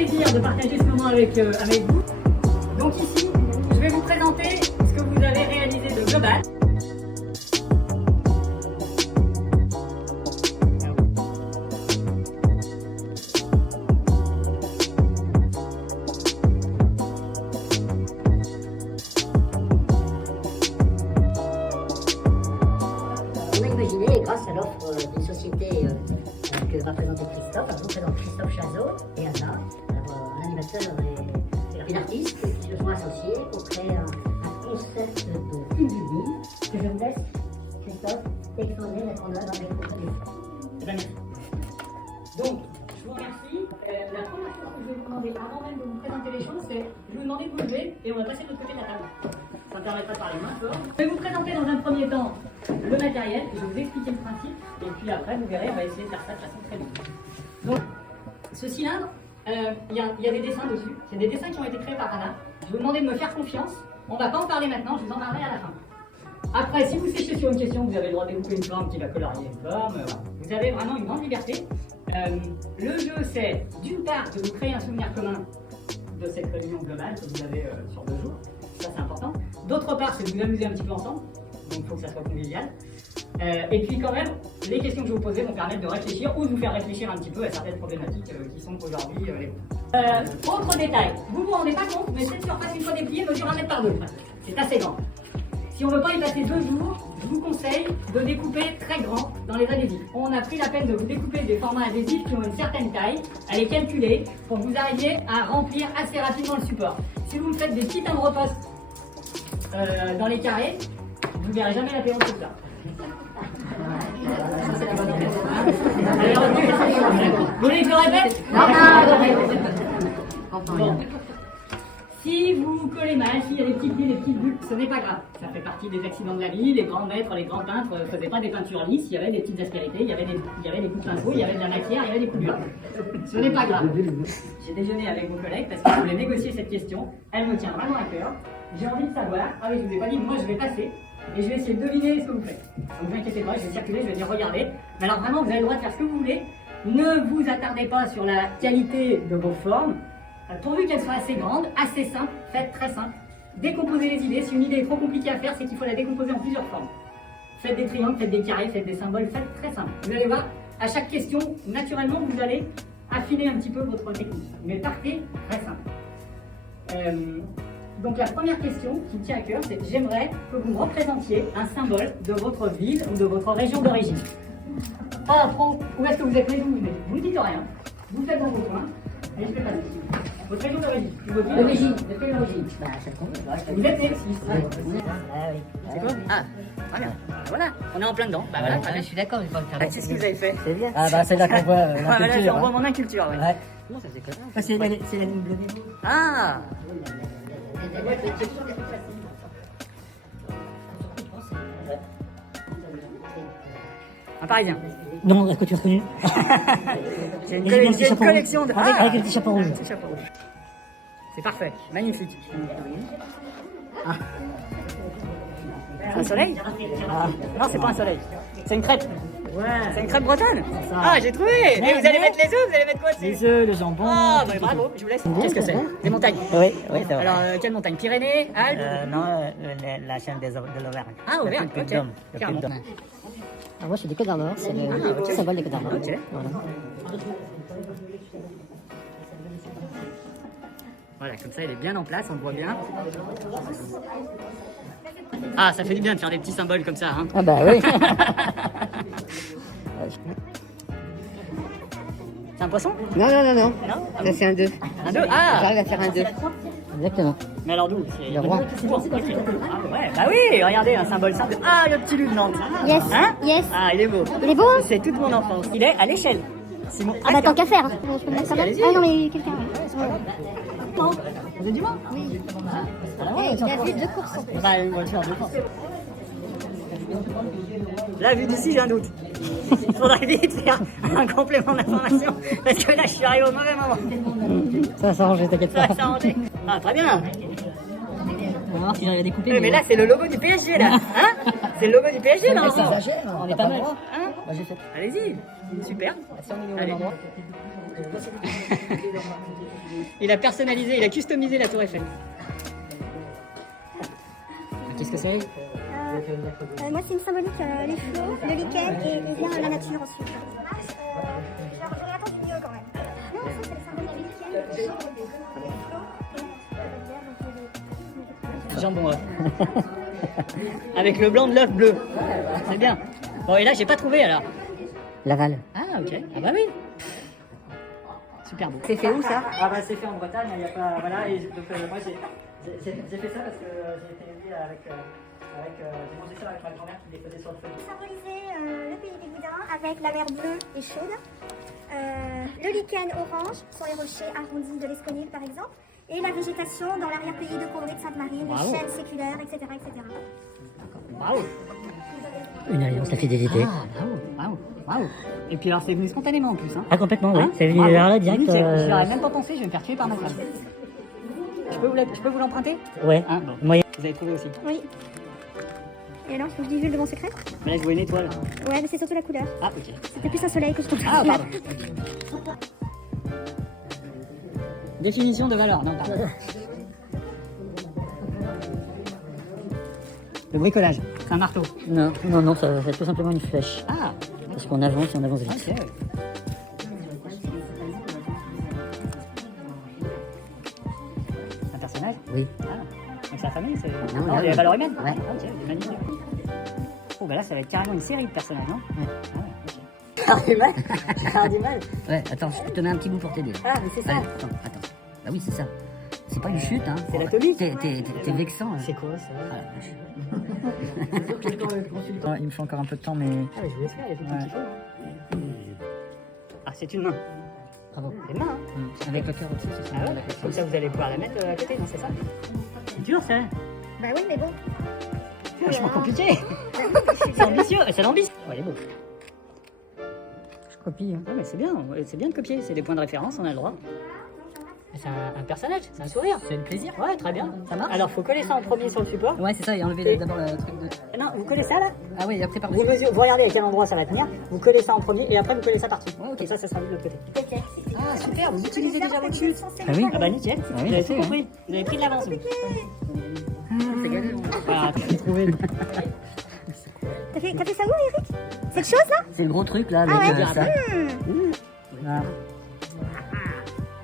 plaisir de partager ce moment avec vous. Donc ici, je vais vous présenter ce que vous avez réalisé de global. On a imaginé, grâce à l'offre d'une société que va présenter Christophe, je vous présente Christophe Chazot et Anna, un animateur et une artiste qui se sont associés pour créer un concept de team building que je vous laisse, Christophe, exposer, mettre en œuvre avec votre téléphone. Merci. Donc, je vous remercie. La première chose que je vais vous demander, avant même de vous présenter les choses, c'est de vous demander de vous lever et on va passer de l'autre côté de la table. Ça me permettra de parler moins fort. Je vais vous présenter dans un premier temps le matériel, je vais vous expliquer le principe, et puis après, vous verrez, on va essayer de faire ça de façon très libre. Donc, ce cylindre, il y a des dessins dessus. C'est des dessins qui ont été créés par Anna. Je vais vous demander de me faire confiance. On ne va pas en parler maintenant, je vous en parlerai à la fin. Après, si vous séchez sur une question, vous avez le droit de découper une forme qui va colorier une forme. Voilà. Vous avez vraiment une grande liberté. Le jeu, c'est d'une part de vous créer un souvenir commun de cette réunion globale que vous avez sur 2 jours. Ça, c'est important. D'autre part, c'est de vous amuser un petit peu ensemble. Donc, il faut que ça soit convivial. Et puis, quand même, les questions que je vais vous poser vont permettre de réfléchir ou de vous faire réfléchir un petit peu à certaines problématiques qui sont aujourd'hui les vôtres. Autre détail, vous vous rendez pas compte, mais cette surface, une fois dépliée, mesure 1 mètre par 2. C'est assez grand. Si on ne veut pas y passer 2 jours, je vous conseille de découper très grand dans les adhésifs. On a pris la peine de vous découper des formats adhésifs qui ont une certaine taille, à les calculer pour que vous arriviez à remplir assez rapidement le support. Si vous me faites des petits timbres-poste dans les carrés, vous ne verrez jamais l'apéro de tout ça. Vous voulez que je le répète? Non. Si vous collez mal, s'il y a des petits plis, des petites bulles, ce n'est pas grave. Ça fait partie des accidents de la vie. Les grands maîtres, les grands peintres ne faisaient pas des peintures lisses. Il y avait des petites aspérités, il y avait des coups de pinceau, il y avait de la matière, il y avait des coulures. Ce n'est pas grave. J'ai déjeuné avec vos collègues parce que je voulais négocier cette question. Elle me tient vraiment à cœur. J'ai envie de savoir. Ah oui, je vous ai pas dit, moi je vais passer et je vais essayer de deviner ce que vous faites. Donc ne vous inquiétez pas, je vais circuler, je vais dire regardez. Mais alors vraiment, vous avez le droit de faire ce que vous voulez. Ne vous attardez pas sur la qualité de vos formes. Pourvu qu'elle soit assez grande, assez simple, faites très simple. Décomposez les idées. Si une idée est trop compliquée à faire, c'est qu'il faut la décomposer en plusieurs formes. Faites des triangles, faites des carrés, faites des symboles, faites très simple. Vous allez voir, à chaque question, naturellement, vous allez affiner un petit peu votre technique. Mais partez très simple. Donc la première question qui me tient à cœur, c'est j'aimerais que vous me représentiez un symbole de votre ville ou de votre région d'origine. Pas trop, où est-ce que vous êtes né, vous ne dites rien. Vous faites dans vos coins, et je fais pas dessus. Votre région d'origine. L'origine, de quelle origine? Ça compte. Vous êtes né? Ah oui. C'est quoi? Ah, très bien. Voilà, on est en plein dedans. Bah voilà, Je suis d'accord, je vais pas le faire. c'est ce que vous avez fait. C'est bien. Ah bah c'est là qu'on voit la Voilà, culture. on voit mon inculture. Ouais. Ouais. Comment ça se déconne? C'est la ligne bleue. Ah, un parisien. Non, est-ce que tu as reconnu? J'ai une collection de. Avec un petit chapeau rouge. Un petit chapeau rouge. C'est parfait, magnifique. Ah. C'est un soleil? Ah. Non, c'est pas un soleil. C'est une crêpe. Ouais. C'est une crêpe bretonne? Ça. Ah, j'ai trouvé! Et vous allez mettre les œufs, vous allez mettre quoi dessus? Les œufs, le jambon. Ah, bah, bravo, je vous laisse. Qu'est-ce que c'est? Des montagnes. Oui, oui, c'est vrai. Alors, quelle montagne? Pyrénées? Alpes? Non, la chaîne de l'Auvergne. Ah, Auvergne, Le ok. Puy-de-Dôme. Carrément. Ah, moi, je suis des Côtes d'Armor, c'est le symbole des Côtes d'Armor. Ok. Voilà. Voilà, comme ça, il est bien en place, on le voit bien. Ah, ça fait du bien de faire des petits symboles comme ça, hein. Ah bah oui. C'est un poisson? Non, non, non, non. Non? Ça, c'est un 2. Un 2? Ah! J'arrive à faire un 2. Exactement. Mais alors d'où? C'est Le roi. Ah ouais, bah oui, regardez, un symbole simple. Ah, le petit loup de Nantes. Yes, Hein? yes. Ah, il est beau. Il est beau, hein? C'est toute mon enfance. Il est à l'échelle. Simon. Ah bah tant qu'à faire. Je peux me mettre ça là. allez-y. Ah non mais quelqu'un. Mans. Vous êtes du Mans? Oui. Il y a vite 2 courses. Bah, une voiture de France. Là, vu d'ici, j'ai un doute. Il faudrait vite faire un complément d'information parce que là, je suis arrivé au mauvais moment. Ça va s'arranger, t'inquiète Ça pas. va s'arranger. Ah, très bien. On va voir si j'arrive à découper. Oui, mais là, c'est le logo du PSG, là. Hein? C'est le logo du PSG, là. On est pas mal. Hein? Moi, j'ai fait. Allez-y. Super. Si on est au Allez. même endroit. Il a personnalisé, il a customisé la tour Eiffel. Qu'est-ce que c'est? Moi, c'est une symbolique, les flots, le lichen et bien la nature ensuite. J'aurais attendu mieux quand même. Non, ça, c'est les symboliques du lichen, les flots. Jambon avec le blanc de l'œuf bleu. C'est bien. Bon, et là, j'ai pas trouvé alors. Laval. Ah, ok. Ah, bah oui. Super beau. C'est fait où ça? Ah, bah c'est fait en Bretagne, il n'y a pas. Voilà, et donc moi j'ai fait ça parce que j'ai été élevé avec. J'ai mangé ça avec ma grand-mère qui les faisait sur le feu. Symboliser le pays des Boudins avec la mer bleue et chaude. Le lichen orange sur les rochers arrondis de l'Esconil par exemple. Et la végétation dans l'arrière-pays de Condré de Sainte-Marie, les chênes séculaires, etc. etc. Bravo. Une alliance, la fidélité. Ah, bravo. Et puis alors c'est venu spontanément en plus. Hein. Ah, complètement, oui. Hein, C'est venu bravo. là, direct. Je n'y aurais même pas pensé, je vais me faire tuer par ma femme. Je peux vous l'emprunter? Ouais. Hein, bon. Moyen. Vous avez trouvé aussi. Oui. Et alors, il faut que je divulgue de mon secret? Mais là je vois une étoile. Ouais, mais c'est surtout la couleur. Ah, ok. C'était plus un soleil que je trouve. Ah, pardon. Définition de valeur, non, pardon. Le bricolage, c'est un marteau. Non, ça fait tout simplement une flèche. Ah, Parce qu'on avance et on avance vite. ok. Un personnage? Oui. Ah, donc c'est la famille, c'est... Non, Non, là, les oui. valeurs humaines? Ouais. Ah, ok, magnifique. Oh, bah là, ça va être carrément une série de personnages, non? Ouais. Ah ouais, ok. T'as du mal. Ouais, attends, je te mets un petit bout pour t'aider. Ah, mais c'est ça. Allez, attends. Ah oui, c'est ça. C'est pas une chute, hein. C'est l'atomique. T'es vexant. C'est quoi ça? Il me faut encore un peu de temps, mais Ah, mais je vous laisse faire, il y a tout le temps qu'il faut. Ah, c'est une main. Bravo. C'est une main, hein? Avec le cœur aussi, c'est ça. Ah ouais? Comme ça, vous allez pouvoir la mettre à côté, non, c'est ça? C'est dur, ça. Bah oui, mais bon. C'est vachement compliqué. C'est ambitieux, c'est l'ambition. Ouais, il est beau. Je copie. Hein. Ouais, mais c'est bien de copier, c'est des points de référence, on a le droit. C'est un personnage, c'est un sourire. C'est un plaisir. Ouais, très bien, ça marche. Alors, faut coller ça en premier sur le support. Ouais, c'est ça, et enlever d'abord le truc de. Non, vous collez ça là. Ah oui, après par Vous regardez à quel endroit ça va tenir. Vous collez ça en premier et après vous collez ça par-dessus. Ouais, ok, ça sera mis de l'autre côté. Ah, super, vous utilisez déjà votre chute. Ah oui. Ah bah nickel, Ah oui, vous avez c'est tout compris. Vous avez pris de l'avance. vous. C'est gagné. Voilà, j'ai trouvé. T'as fait ça où, Eric? Cette chose là? C'est le gros truc là, avec Ah ouais. ça. Voilà.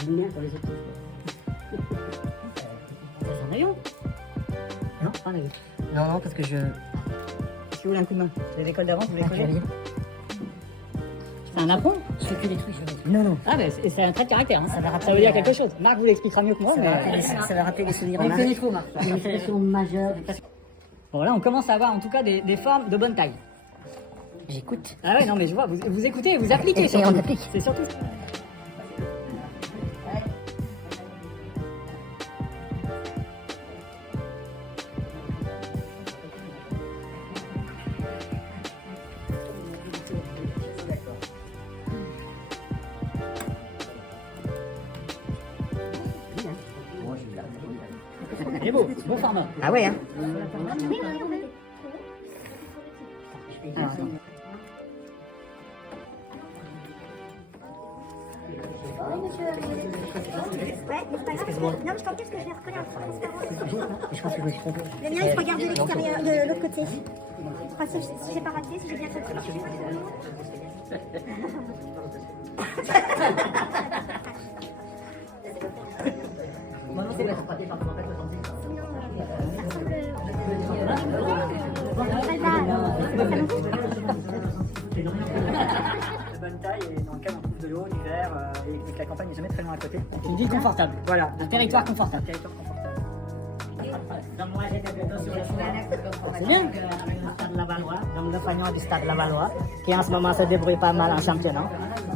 Je vous mets pour les autres. J'en ai eu. Non, pas un avis. Non, parce que je. Si vous voulez un coup de main, les écoles d'avance, vous les Ah, collez. C'est un apprend. Je fais que des trucs, je vais. Non. Ah, ben c'est un trait de caractère. Hein. Ça va rappeler Ça veut dire quelque chose. Marc vous l'expliquera mieux que moi. Ça Mais... va rappeler les souvenirs. On fait les faux, Marc. Une expression majeure. Bon, là, on commence à avoir en tout cas des formes de bonne taille. J'écoute. Ah ouais, non, mais je vois, vous écoutez, vous appliquez. Et surtout. on applique. C'est surtout. Il est beau, bon format. Ah ouais, hein. Alors, attends. Oui, monsieur. Ouais, mais c'est pas grave. Non, mais je t'en prie parce que je vais recoller un transparent. Je pense que je me suis trompé. Le mien, il se regarde de l'extérieur, de l'autre côté. Enfin, si j'ai pas raté, si j'ai bien compris. De bonne taille et dans lequel on trouve de l'eau, du verre et que la campagne n'est jamais très loin à côté. Une ville confortable. Voilà, un territoire confortable. Donc moi j'étais plutôt sur le C'est bien. Le stade Lavallois, donc le fanion du stade Lavallois, qui en ce moment se débrouille pas mal en championnat.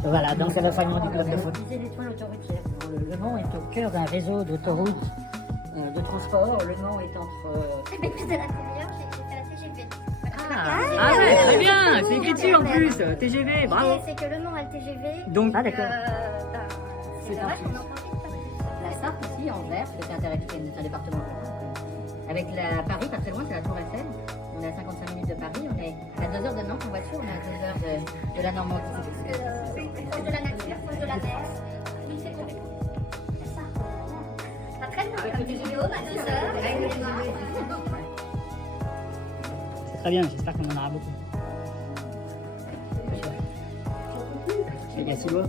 Voilà, donc c'est le fanion du club de foot. L'étoile autoroutière. Le nom est au cœur d'un réseau d'autoroutes de transport. Le nom est entre. Mais plus de l'intérieur, j'ai fait la TGV. Ah ouais, très bien, c'est écrit dessus en plus, TGV, bravo. C'est que le nom a le TGV. Donc, Ah, d'accord. C'est dommage qu'on en profite. La Sarthe aussi, Anvers, c'est un département. Avec la Paris, pas très loin, c'est la Tour Eiffel. On est à 55 minutes de Paris, on est à 2 heures de Nantes en voiture, on est à 2 heures de la Normandie. Proche de la nature, proche de la mer. Oui, c'est correct. C'est ça. C'est très bien, j'espère qu'on en aura beaucoup. Les gars, Sylvain.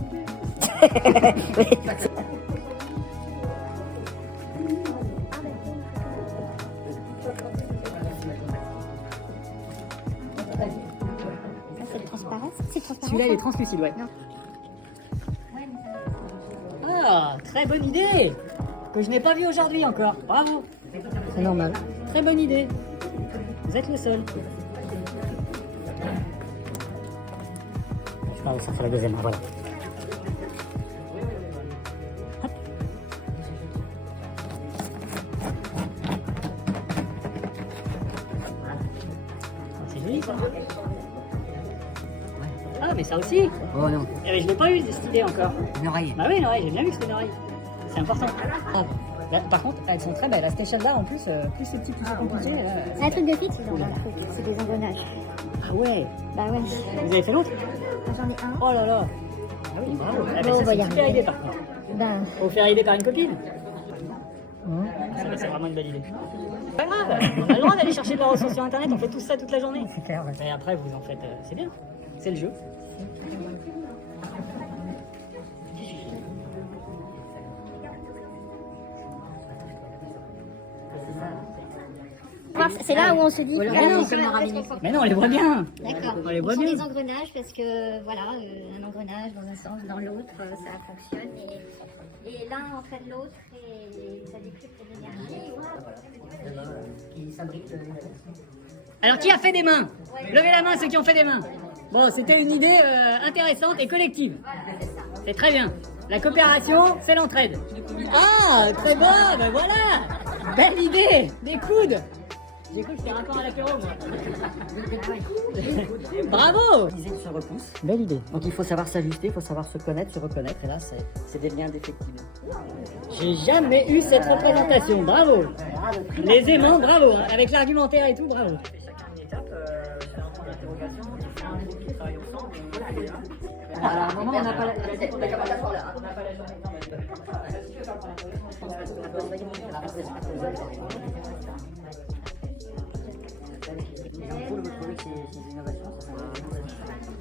C'est transparent. C'est transparent. Celui-là, il est translucide, ouais. Ah, très bonne idée que je n'ai pas vu aujourd'hui encore. Bravo. C'est normal. Très bonne idée. Vous êtes le seul. Je pense que ça c'est la deuxième. Voilà. C'est joli ça. Ah, mais ça aussi. Oh non, Eh ben, je n'ai pas eu cette idée encore. une oreille. Bah oui, une oreille, j'ai bien vu que c'était une oreille. C'est important. Ah, là, par contre, elles sont très belles. À cette échelle-là, en plus, plus c'est petit, plus c'est compliqué. Un truc de fixe, genre un truc. C'est des engrenages. Ah ouais. Bah ouais. Vous avez fait l'autre? J'en ai un. Oh là là. Ah oui, bravo. Ah, ben, Oh, ça, bah, c'est y a une super rien. idée par contre. Ben, Faut faire aider par une copine. C'est vraiment une belle idée. Pas grave, on a le droit d'aller chercher de la ressource sur internet, on fait tout ça toute la journée. C'est clair, ouais. Et après vous en faites, c'est bien, c'est le jeu. c'est là où on se dit. Voilà, Ah non, comme un ramier. Mais non, on les voit bien. D'accord. On les voit Ce sont bien. des engrenages parce que voilà, un engrenage dans un sens, dans l'autre, ça fonctionne et l'un entraîne l'autre et ça décrypte l'énergie. Qui s'abrite. Alors qui a fait des mains? Levez la main ceux qui ont fait des mains. Bon, c'était une idée intéressante et collective. C'est très bien. La coopération, c'est l'entraide. Ah, très bonne, voilà. Belle idée, des coudes. J'ai cru que c'était rapport à l'apéro, moi. Bravo. Les ailes se repoussent. Belle idée. Donc il faut savoir s'ajuster, il faut savoir se connaître, se reconnaître. Et là, c'est des liens défectibles. J'ai jamais eu cette représentation, bravo. Les aimants, bravo. Hein. Avec l'argumentaire et tout, bravo. Alors, à un moment, on n'a pas la Les ampoules, vous trouvez que c'est une innovation, ça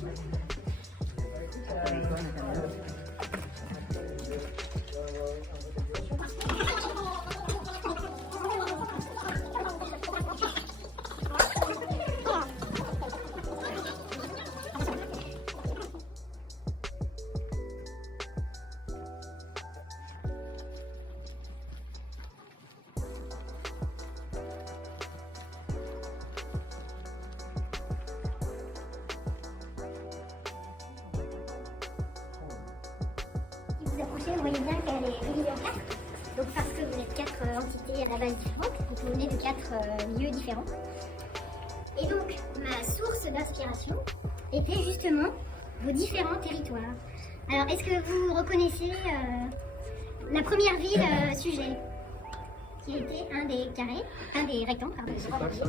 Si vous approchez, vous voyez bien qu'elle est divisée en 4. Donc parce que vous êtes 4 entités à la base différentes, donc vous venez de 4 lieux différents. Et donc ma source d'inspiration était justement vos différents territoires. Alors est-ce que vous reconnaissez la première ville sujet qui était un des carrés, un des rectangles, pardon.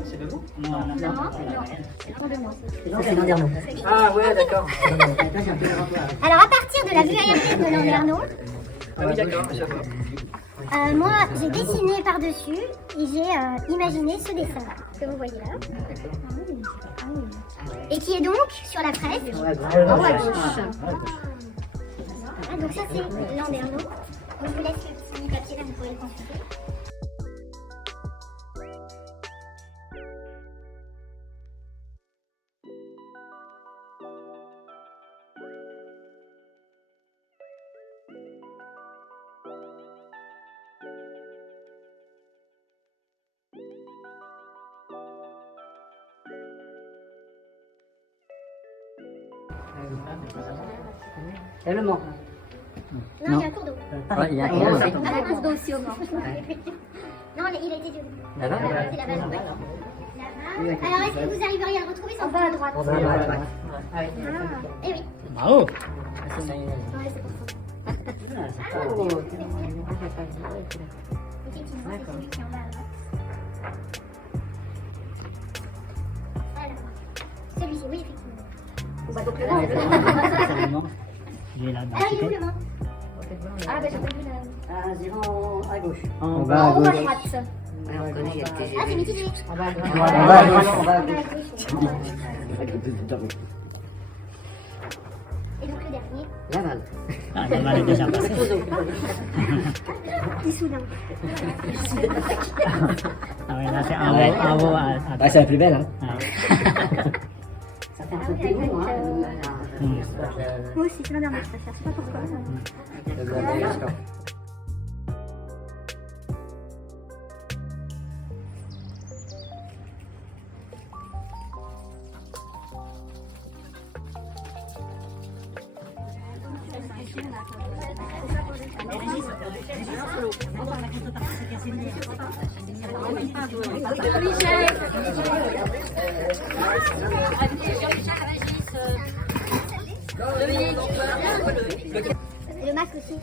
c'est de vous? Non, non, Non, non, c'est de moi. C'est Landerneau. Ah ouais, d'accord. Alors à partir de la vue aérienne de Landerneau, Ah oui, d'accord, j'avoue. moi j'ai dessiné par-dessus et j'ai imaginé ce dessin que vous voyez là. Et qui est donc sur la fresque en haut à gauche. Voilà, donc ça c'est Landerneau. Je vous laisse le petit papier là, vous pourrez le consulter. Et le Mans. Non, il y a un cours d'eau. Ouais, il y a un Ah, cours. un cours d'eau aussi au Mans. Non, il a été de Là-bas? C'est là-bas. Là-bas. Alors, est-ce que vous arriveriez à le retrouver en bas à droite? On va à droite. Ah, eh oui. Bravo. Ouais, c'est pour ça. Effectivement, c'est celui qui est en bas à droite. Voilà. Celui-ci, oui, effectivement. Il est là, Alors, il est où le Mans? Ah, bah j'ai pas vu la. Ah, Zéran à gauche. En bas à En haut à gauche. droite. Ouais, on connaît, il y a le TGV. Ah, c'est mitigé. En bas à droite. En bas à gauche. En bas à On a gauche. la gauche. Et donc le dernier, Laval. Ah, la balle est déjà passée. Issoudun. Ah ouais, là c'est un haut à Ah, c'est la plus belle, hein. Ça fait un peu plus long, hein. Moi aussi, c'est l'un dernier que je préfère. Je sais pas pourquoi. Et le masque aussi.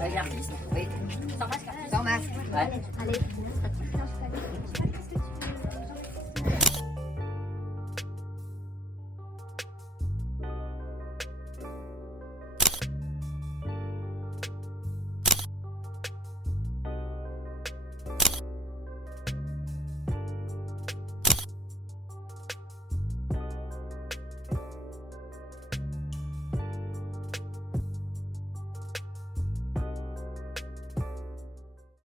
Avec l'artiste. Oui. Sans masque. Sans masque. Ouais. Allez.